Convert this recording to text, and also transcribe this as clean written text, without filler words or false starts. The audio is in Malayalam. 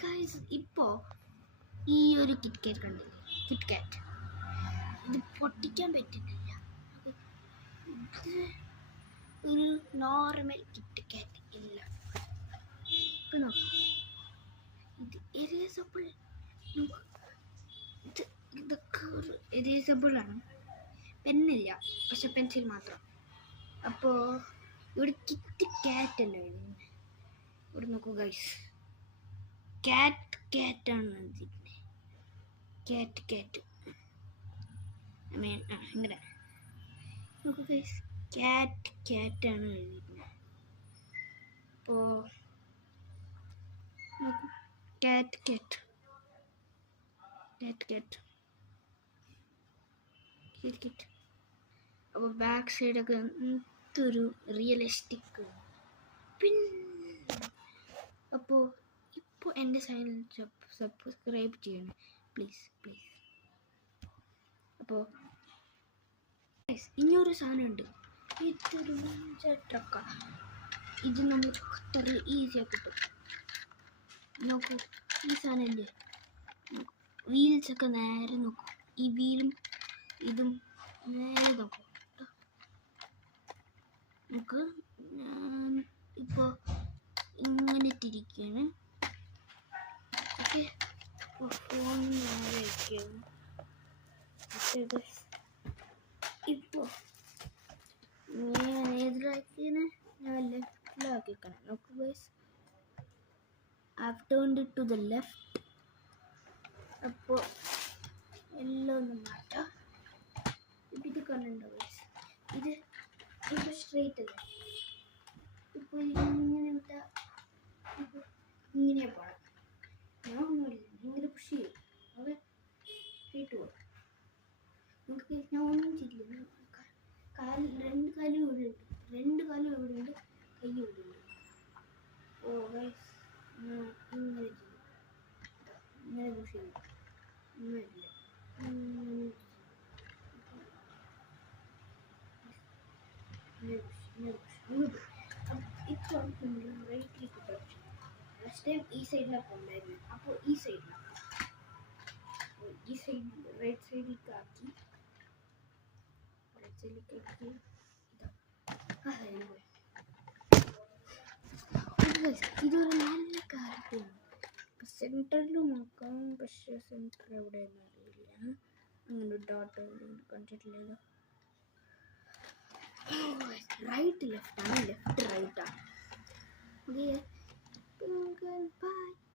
ഹായ് ഗൈസ്, ഇപ്പോൾ ഈ ഒരു കിറ്റ്കാറ്റ് കണ്ടില്ലേ? കിറ്റ്കാറ്റ് ഇത് പൊട്ടിക്കാൻ പറ്റുന്നില്ല. ഇത് ഒരു നോർമൽ കിറ്റ്കാറ്റ് ഇല്ല. ഇപ്പം നോക്കൂ, ഇത് എരേസബിൾ. ഇതൊക്കെ ഒരു എരേസബിൾ ആണ്. പെന്നില്ല, പക്ഷെ പെൻസിൽ മാത്രം. അപ്പോൾ ഇവിടെ കിറ്റ്കാറ്റ് അല്ല വരുന്നത്. ഇവിടെ നോക്കൂ ഗൈസ്, ക്യാറ്റാണ് എഴുതിയിരിക്കുന്നത്. ക്യാറ്റ് ഇങ്ങനെ നോക്കൂ ഗൈസ്, ക്യാറ്റാണ് എഴുതിയിരിക്കുന്നത്. അപ്പോൾ നോക്കൂ, ക്യാറ്റ്. അപ്പോൾ ബാക്ക് സൈഡൊക്കെ എന്തൊരു റിയലിസ്റ്റിക്. അപ്പോൾ എൻ്റെ ചാനൽ സബ്സ്ക്രൈബ് ചെയ്യണം പ്ലീസ്. അപ്പോൾ ഇനിയൊരു സാധനമുണ്ട്, ഇതൊരു ട്രക്കാണ്. ഇത് നമ്മൾ അത്ര ഈസിയായി കിട്ടും. നോക്കൂ, ഈ സാധനമില്ലേ, വീൽസൊക്കെ നേരെ നോക്കൂ. ഈ വീലും ഇതും നേരെ നോക്കൂ. നമുക്ക് ഇപ്പോൾ ഇങ്ങനെ ഇട്ടിരിക്കുകയാണ്. ഓക്കെ, ഫോൺ നേരെ വയ്ക്കുകയാണ്. ഇപ്പോൾ ഞാൻ ഏതിലാക്കിയാണ്, ഞാൻ ലെഫ്റ്റിലാക്കിക്കണം. നോക്കൂ guys, I've turned it to the left. അപ്പോൾ എല്ലാം ഒന്ന് മാറ്റാം. ഇത് കണ്ടുണ്ടോ ഗൈസ്, ഇത് സ്ട്രെയിറ്റ് അല്ലേ. ഇപ്പോൾ ഇങ്ങനെ വിട്ടാൽ ഇങ്ങനെ പോകണം. ഞാൻ ഒന്നുമില്ല, ഇങ്ങനെ പുഷ് ചെയ്യും. അത് സ്ട്രെയിറ്റ് പോകും. നമുക്ക് ഞാൻ ഒന്നും ചെയ്യില്ല. രണ്ട് കാലും ഇവിടെ ഉണ്ട്, കൈ ഇവിടെ ഉണ്ട്. ഓ ഗൈസ്, ഇങ്ങനെ ചെയ്യും, ഇങ്ങനെ പുഷ് ചെയ്യും. ഒന്നുമില്ല, ഇപ്പോൾ റൈറ്റിലേക്ക് പഠിച്ചു. ലാസ്റ്റ് ടൈം ഈ സൈഡിലാണ് ഉണ്ടായിരുന്നത്. അപ്പോൾ ഈ സൈഡിലാണ്, റൈറ്റ് സൈഡിലേക്ക് ആക്കി ഇതൊരു നല്ല കാര്യമാണ്. സെൻറ്ററിൽ നോക്കാം, പക്ഷേ സെൻറ്റർ എവിടെയെന്ന് അറിയില്ല. അങ്ങനെ ഡോട്ട് കണ്ടിട്ടില്ലല്ലോ. റൈറ്റ് ലെഫ്റ്റാണ്, ലെഫ്റ്റ് റൈറ്റാണ്. Okay, by.